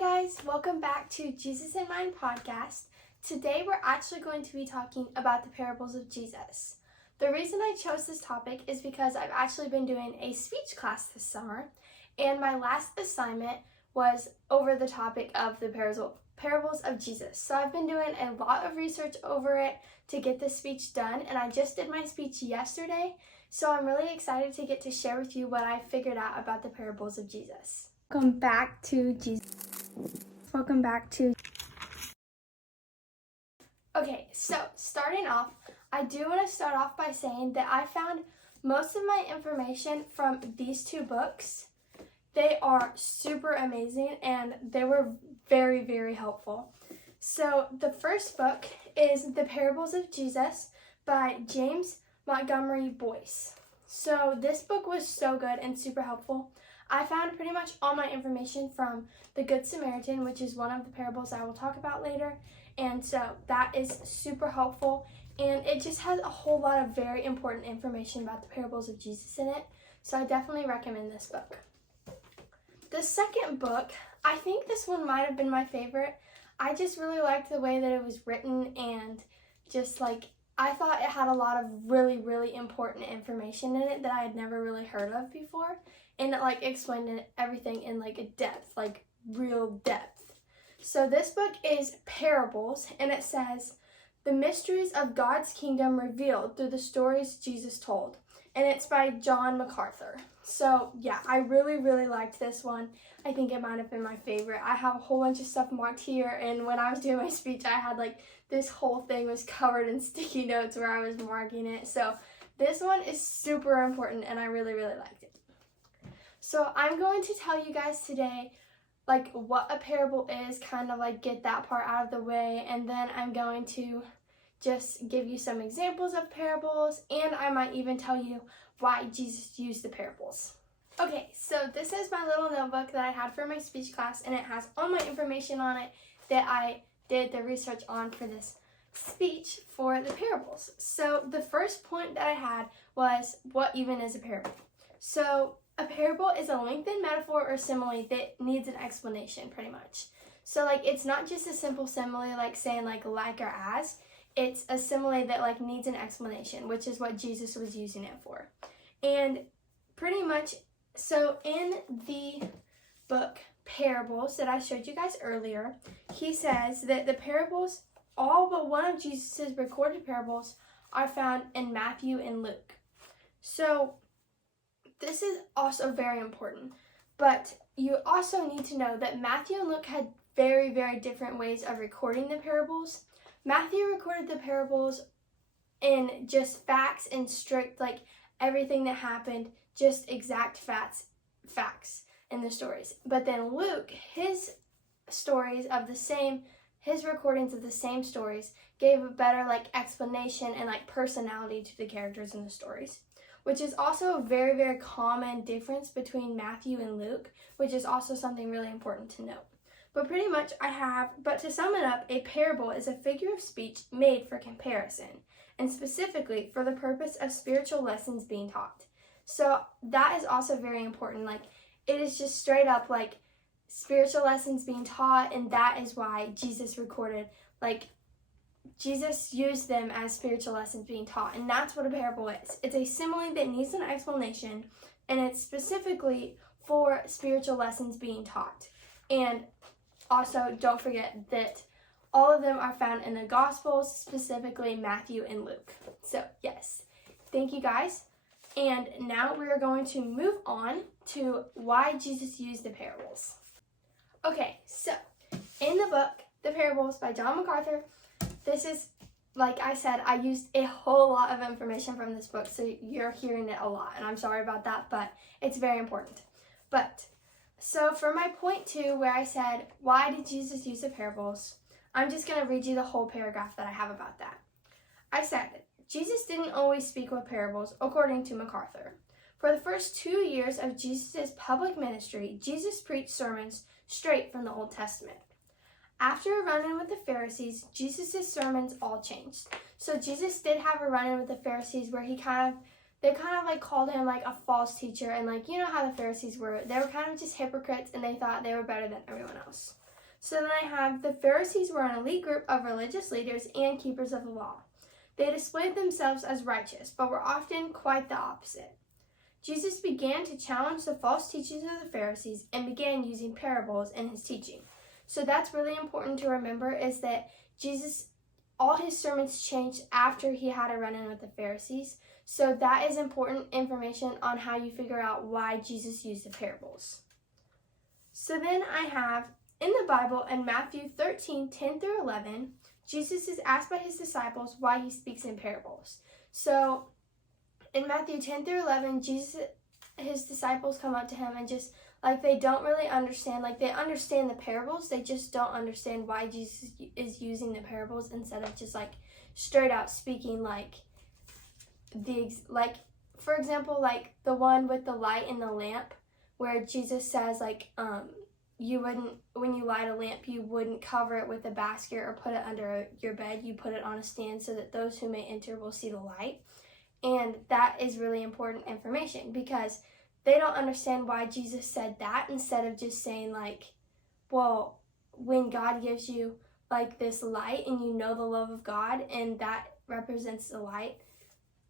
guys, welcome back to Jesus in Mind podcast. Today we're actually going to be talking about the parables of Jesus. The reason I chose this topic is because I've actually been doing a speech class this summer, and my last assignment was over the topic of the parables of Jesus. So I've been doing a lot of research over it to get this speech done, and I just did my speech yesterday, so I'm really excited to get to share with you what I figured out about the parables of Jesus. Welcome back to Jesus. Okay, so starting off, I do want to start off by saying that I found most of my information from these two books. They are super amazing and they were very, very helpful. So the first book is The Parables of Jesus by James Montgomery Boice. So this book was so good and super helpful. I found pretty much all my information from the Good Samaritan, which is one of the parables I will talk about later. And so that is super helpful. And it just has a whole lot of very important information about the parables of Jesus in it. So I definitely recommend this book. The second book, I think this one might have been my favorite. I just really liked the way that it was written and just I thought it had a lot of really, really important information in it that I had never really heard of before. And it explained everything in a depth, real depth. So this book is Parables, and it says, "The mysteries of God's kingdom revealed through the stories Jesus told." And it's by John Macarthur. So yeah, I really, really liked this one. I think it might have been my favorite. I have a whole bunch of stuff marked here, and when I was doing my speech, I had this whole thing was covered in sticky notes where I was marking it. So this one is super important, and I really, really liked it. So I'm going to tell you guys today what a parable is, get that part out of the way, and then I'm going to just give you some examples of parables, and I might even tell you why Jesus used the parables. Okay, so this is my little notebook that I had for my speech class, and it has all my information on it that I did the research on for this speech for the parables. So the first point that I had was, what even is a parable? So a parable is a lengthened metaphor or simile that needs an explanation, pretty much. So it's not just a simple simile saying like or as. It's a simile that needs an explanation, which is what Jesus was using it for. And pretty much, so in the book Parables that I showed you guys earlier, he says that the parables, all but one of Jesus's recorded parables, are found in Matthew and Luke. So this is also very important, but you also need to know that Matthew and Luke had very, very different ways of recording the parables. Matthew recorded the parables in just facts and strict, everything that happened, just exact facts in the stories. But then Luke, his recordings of the same stories gave a better explanation and personality to the characters in the stories, which is also a very, very common difference between Matthew and Luke, which is also something really important to note. But pretty much but to sum it up, a parable is a figure of speech made for comparison, and specifically for the purpose of spiritual lessons being taught. So that is also very important. It is just straight up spiritual lessons being taught, and that is why Jesus recorded, Jesus used them as spiritual lessons being taught, and that's what a parable is. It's a simile that needs an explanation, and it's specifically for spiritual lessons being taught. And also, don't forget that all of them are found in the Gospels, specifically Matthew and Luke. So, yes, thank you guys. And now we are going to move on to why Jesus used the parables. Okay, so in the book, The Parables by John Macarthur, this is, like I said, I used a whole lot of information from this book, so you're hearing it a lot, and I'm sorry about that, but it's very important. So for my point 2, where I said, why did Jesus use the parables? I'm just going to read you the whole paragraph that I have about that. I said, Jesus didn't always speak with parables, according to MacArthur. For the first 2 years of Jesus' public ministry, Jesus preached sermons straight from the Old Testament. After a run-in with the Pharisees, Jesus' sermons all changed. So Jesus did have a run-in with the Pharisees where they kind of called him a false teacher, and you know how the Pharisees were. They were kind of just hypocrites, and they thought they were better than everyone else. So then I have the Pharisees were an elite group of religious leaders and keepers of the law. They displayed themselves as righteous, but were often quite the opposite. Jesus began to challenge the false teachings of the Pharisees and began using parables in his teaching. So that's really important to remember, is that Jesus, all his sermons changed after he had a run-in with the Pharisees. So that is important information on how you figure out why Jesus used the parables. So then I have in the Bible in Matthew 13:10-11, Jesus is asked by his disciples why he speaks in parables. So in Matthew 10-11, his disciples come up to him and just they don't really understand, they understand the parables, they just don't understand why Jesus is using the parables instead of just straight out speaking for example, the one with the light and the lamp, where Jesus says you wouldn't, when you light a lamp, you wouldn't cover it with a basket or put it under your bed, you put it on a stand so that those who may enter will see the light. And that is really important information, because they don't understand why Jesus said that, instead of just saying well, when God gives you this light and you know the love of God and that represents the light.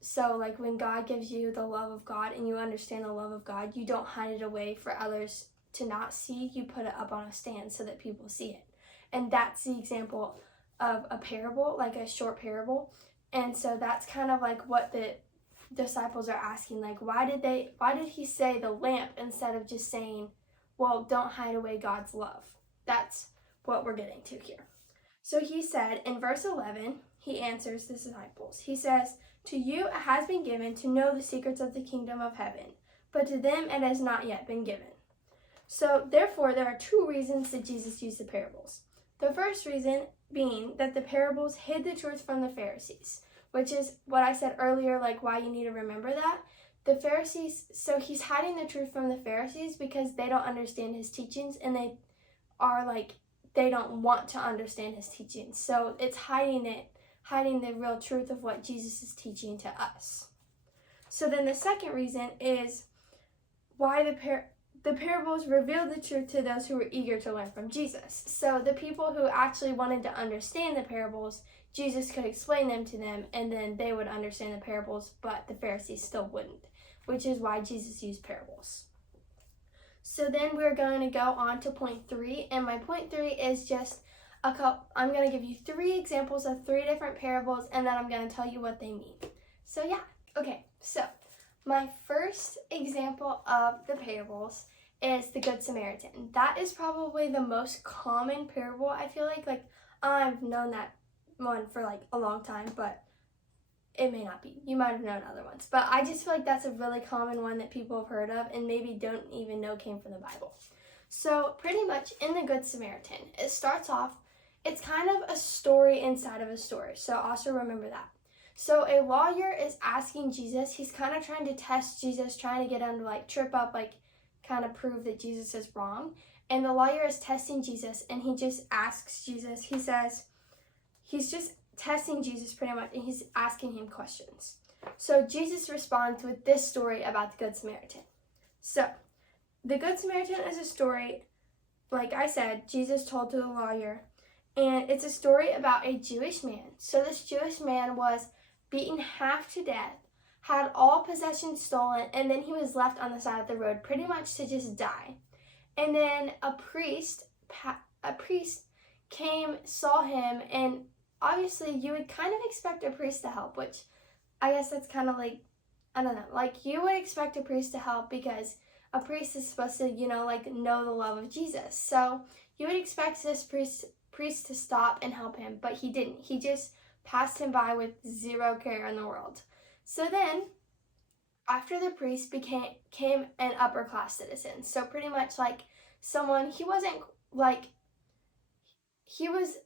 So when God gives you the love of God and you understand the love of God, you don't hide it away for others to not see, you put it up on a stand so that people see it. And that's the example of a parable, a short parable. And so that's kind of what the disciples are asking, why did he say the lamp instead of just saying, well, don't hide away God's love? That's what we're getting to here. So he said in verse 11, he answers the disciples. He says, "To you it has been given to know the secrets of the kingdom of heaven, but to them it has not yet been given." So therefore, there are two reasons that Jesus used the parables. The first reason being that the parables hid the truth from the Pharisees, which is what I said earlier, why you need to remember that. The Pharisees, so he's hiding the truth from the Pharisees because they don't understand his teachings, and they are they don't want to understand his teachings. So it's hiding the real truth of what Jesus is teaching to us. So then the second reason is why the parables revealed the truth to those who were eager to learn from Jesus. So the people who actually wanted to understand the parables, Jesus could explain them to them, and then they would understand the parables, but the Pharisees still wouldn't, which is why Jesus used parables. So then we're going to go on to point 3, and my point 3 is just I'm going to give you 3 examples of 3 different parables, and then I'm going to tell you what they mean. So yeah, okay, so my first example of the parables is the Good Samaritan. That is probably the most common parable, I feel like I've known that one for a long time, but it may not be. You might have known other ones. But I just feel that's a really common one that people have heard of and maybe don't even know came from the Bible. So pretty much in the Good Samaritan, it starts off, it's kind of a story inside of a story. So also remember that. So a lawyer is asking Jesus, he's kind of trying to test Jesus, trying to get him to trip up, kind of prove that Jesus is wrong. And the lawyer is testing Jesus, and he just asks Jesus, he says, he's just testing Jesus pretty much, and he's asking him questions. So Jesus responds with this story about the Good Samaritan. So the Good Samaritan is a story, like I said, Jesus told to the lawyer, and it's a story about a Jewish man. So this Jewish man was beaten half to death, had all possessions stolen, and then he was left on the side of the road pretty much to just die. And then a priest came, saw him, and obviously you would kind of expect a priest to help, which I guess that's kind of I don't know, you would expect a priest to help because a priest is supposed to, know the love of Jesus. So you would expect this priest to stop and help him, but he didn't. He just passed him by with zero care in the world. So then, after the priest became an upper class citizen, so pretty much someone, he wasn't he was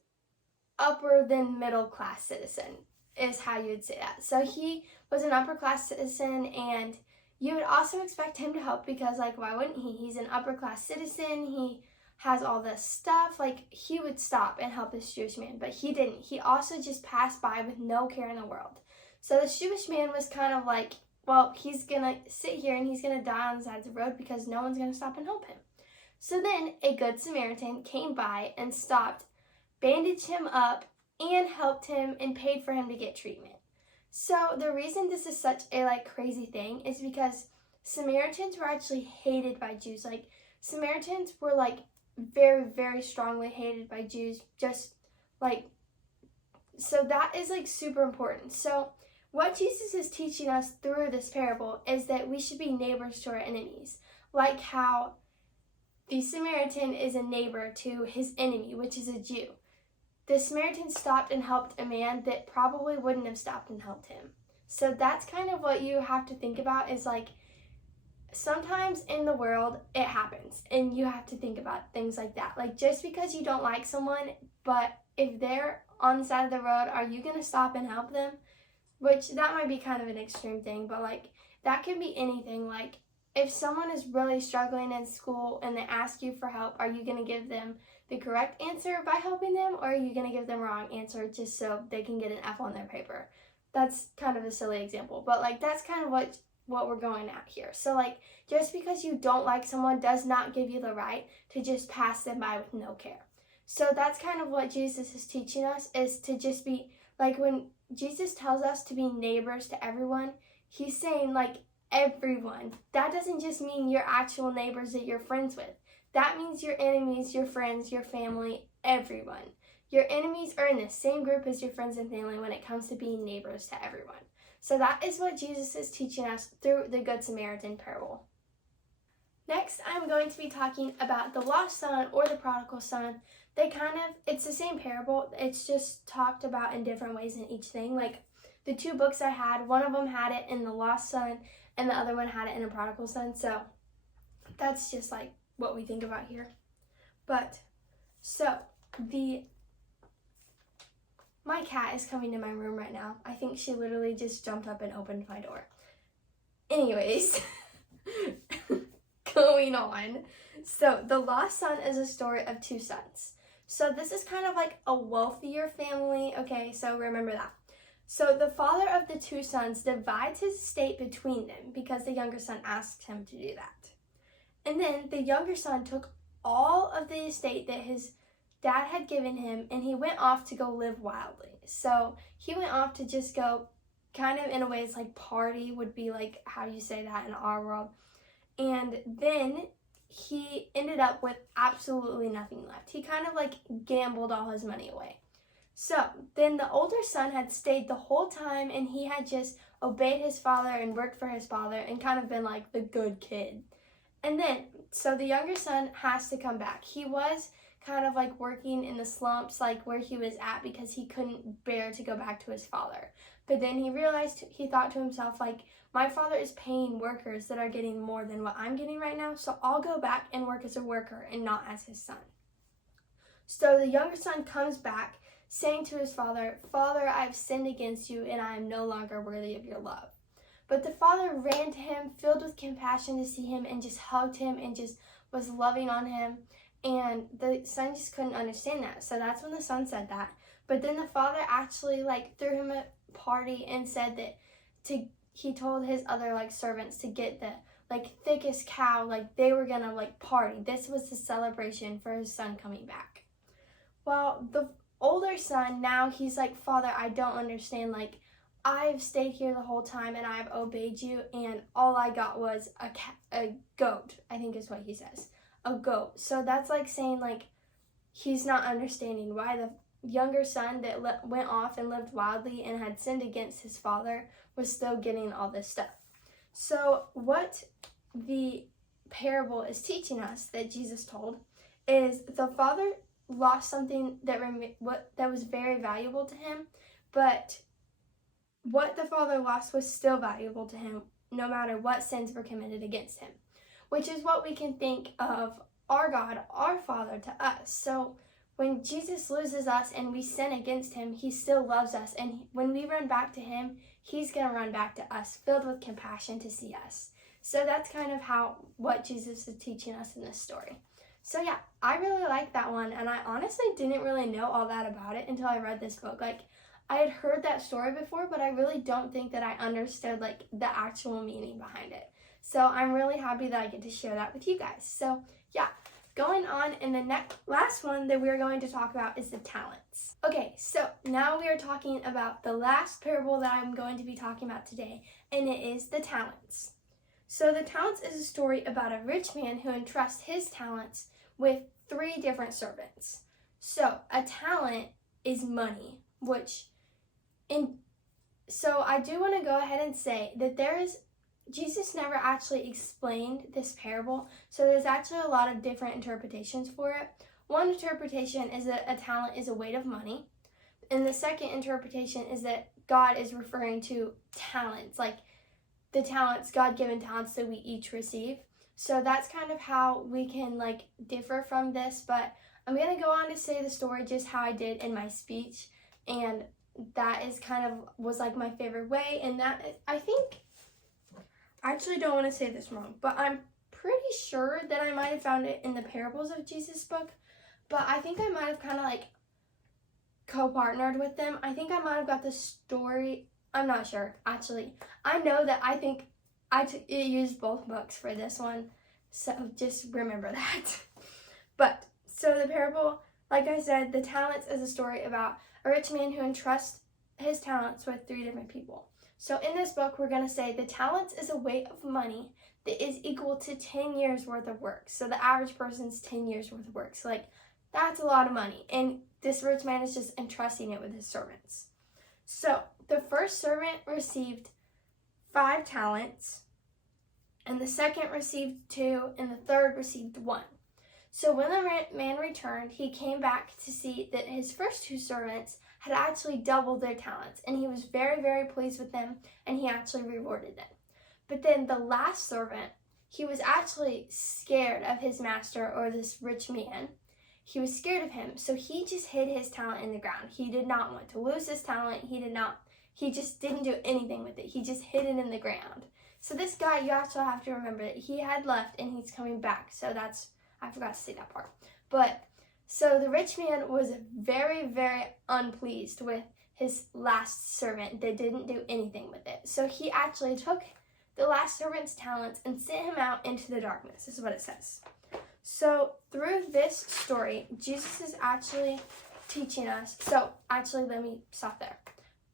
upper than middle class citizen is how you would say that. So he was an upper class citizen, and you would also expect him to help because why wouldn't he? He's an upper class citizen, he has all this stuff, he would stop and help this Jewish man, but he didn't. He also just passed by with no care in the world. So this Jewish man was kind of well, he's gonna sit here and he's gonna die on the side of the road because no one's gonna stop and help him. So then a good Samaritan came by and stopped, bandaged him up, and helped him and paid for him to get treatment. So the reason this is such a crazy thing is because Samaritans were actually hated by Jews. Samaritans were very, very strongly hated by Jews. So that is super important. So what Jesus is teaching us through this parable is that we should be neighbors to our enemies, like how the Samaritan is a neighbor to his enemy, which is a Jew. The Samaritan stopped and helped a man that probably wouldn't have stopped and helped him. So that's kind of what you have to think about is sometimes in the world it happens and you have to think about things like that. Just because you don't like someone, but if they're on the side of the road, are you going to stop and help them? Which that might be kind of an extreme thing, but that can be anything. If someone is really struggling in school and they ask you for help, are you going to give them the correct answer by helping them, or are you going to give them the wrong answer just so they can get an F on their paper? That's kind of a silly example, but that's kind of what we're going at here. So just because you don't like someone does not give you the right to just pass them by with no care. So that's kind of what Jesus is teaching us, is to just be when Jesus tells us to be neighbors to everyone, he's saying everyone. That doesn't just mean your actual neighbors that you're friends with. That means your enemies, your friends, your family, everyone. Your enemies are in the same group as your friends and family when it comes to being neighbors to everyone. So that is what Jesus is teaching us through the Good Samaritan parable. Next, I'm going to be talking about the lost son or the prodigal son. It's the same parable. It's just talked about in different ways in each thing. The two books I had, one of them had it in the lost son and the other one had it in a prodigal son. So that's just what we think about here. But so my cat is coming to my room right now. I think she literally just jumped up and opened my door. Anyways, going on. So the lost son is a story of two sons. So this is kind of a wealthier family. Okay, so remember that. So the father of the two sons divides his estate between them because the younger son asked him to do that. And then the younger son took all of the estate that his dad had given him and he went off to go live wildly. So he went off to just go kind of in a way it's party would be how you say that in our world. And then he ended up with absolutely nothing left. He kind of gambled all his money away. So then the older son had stayed the whole time and he had just obeyed his father and worked for his father and kind of been the good kid. And then, so the younger son has to come back. He was kind of working in the slumps where he was at because he couldn't bear to go back to his father. But then he thought to himself my father is paying workers that are getting more than what I'm getting right now, so I'll go back and work as a worker and not as his son. So the younger son comes back saying to his father, "Father, I've sinned against you and I am no longer worthy of your love." But the father ran to him, filled with compassion to see him, and just hugged him and just was loving on him. And the son just couldn't understand that. So that's when the son said that. But then the father actually threw him a party and said that he told his other servants to get the thickest cow, they were gonna party. This was the celebration for his son coming back. Well, the older son, now he's "Father, I don't understand. I've stayed here the whole time and I've obeyed you and all I got was a goat," I think is what he says. A goat. So that's saying he's not understanding why the younger son that went off and lived wildly and had sinned against his father was still getting all this stuff. So what the parable is teaching us that Jesus told is the father lost something that was very valuable to him, but what the father lost was still valuable to him no matter what sins were committed against him, which is what we can think of our God, our Father, to us. So when Jesus loses us and we sin against him, he still loves us. And when we run back to him, he's going to run back to us, filled with compassion to see us. So that's kind of what Jesus is teaching us in this story. So yeah, I really like that one. And I honestly didn't really know all that about it until I read this book. I had heard that story before, but I really don't think that I understood the actual meaning behind it. So I'm really happy that I get to share that with you guys. So yeah, going on, and the last one that we're going to talk about is the talents. Okay, so now we are talking about the last parable that I'm going to be talking about today, and it is the talents. So the talents is a story about a rich man who entrusts his talents with 3 different servants. So a talent is money, so I do want to go ahead and say that Jesus never actually explained this parable, so there's actually a lot of different interpretations for it. One interpretation is that a talent is a weight of money, and the second interpretation is that God is referring to talents, like the talents, God-given talents that we each receive. So that's kind of how we can differ from this, but I'm going to go on to say the story just how I did in my speech, and that is was my favorite way, and that I actually don't want to say this wrong, but I'm pretty sure that I might have found it in the Parables of Jesus book, but I think I might have co-partnered with them. I think I might have got the story. I'm not sure, actually. I know that I think it used both books for this one, so just remember that. But, so the parable, like I said, the talents is a story about a rich man who entrusts his talents with 3 different people. So in this book, we're going to say the talents is a weight of money that is equal to 10 years worth of work. So the average person's 10 years worth of work. So that's a lot of money. And this rich man is just entrusting it with his servants. So the first servant received 5 talents, and the second received 2, and the third received 1. So when the man returned, he came back to see that his first 2 servants had actually doubled their talents, and he was very, very pleased with them, and he actually rewarded them. But then the last servant, he was actually scared of his master, or this rich man. He was scared of him, so he just hid his talent in the ground. He did not want to lose his talent. He just didn't do anything with it. He just hid it in the ground. So this guy, you also have to remember that he had left and he's coming back. So I forgot to say that part. But, so the rich man was very, very unpleased with his last servant that didn't do anything with it. So he actually took the last servant's talents and sent him out into the darkness. This is what it says. So through this story, Jesus is actually teaching us. So actually, let me stop there.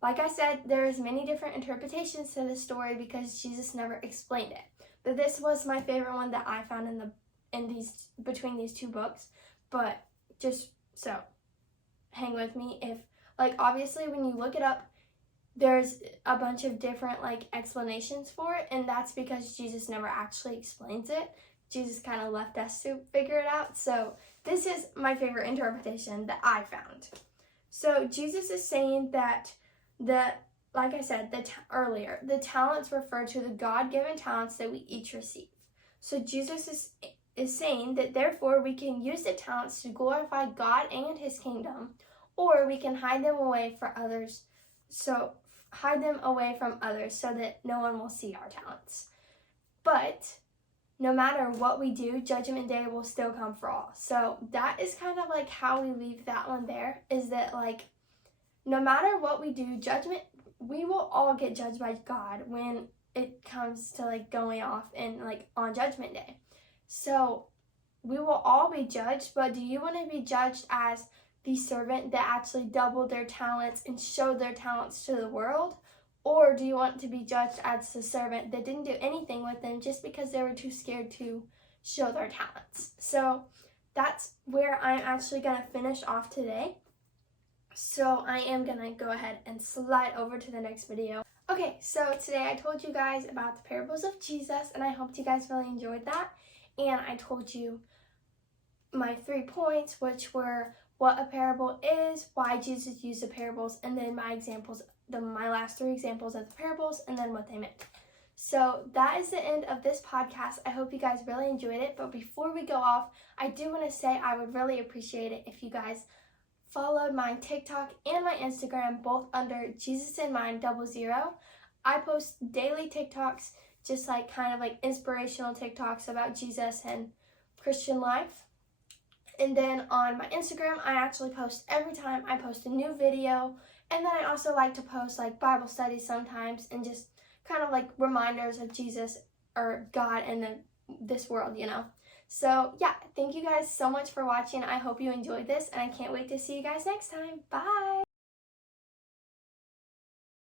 Like I said, there's many different interpretations to this story because Jesus never explained it. But this was my favorite one that I found between these 2 books. But just so hang with me. If obviously when you look it up, there's a bunch of different explanations for it, and that's because Jesus never actually explains it. Jesus kind of left us to figure it out. So this is my favorite interpretation that I found. So Jesus is saying that like I said earlier, the talents refer to the God-given talents that we each receive. So Jesus is saying that therefore we can use the talents to glorify God and his kingdom, or we can hide them away from others. So that no one will see our talents. But no matter what we do, Judgment Day will still come for all. So that is kind of how we leave that one there, is that no matter what we do, we will all get judged by God when it comes to going off and on Judgment Day. So we will all be judged, but do you want to be judged as the servant that actually doubled their talents and showed their talents to the world? Or do you want to be judged as the servant that didn't do anything with them just because they were too scared to show their talents? So that's where I'm actually going to finish off today. So I am going to go ahead and slide over to the next video. Okay, so today I told you guys about the parables of Jesus, and I hoped you guys really enjoyed that. And I told you my 3 points, which were what a parable is, why Jesus used the parables, and then my last 3 examples of the parables, and then what they meant. So that is the end of this podcast. I hope you guys really enjoyed it. But before we go off, I do want to say I would really appreciate it if you guys followed my TikTok and my Instagram, both under Jesus in Mind 00. I post daily TikToks, just inspirational TikToks about Jesus and Christian life. And then on my Instagram, I actually post every time I post a new video. And then I also like to post Bible studies sometimes, and just kind of reminders of Jesus or God and this world, So yeah, thank you guys so much for watching. I hope you enjoyed this, and I can't wait to see you guys next time. Bye!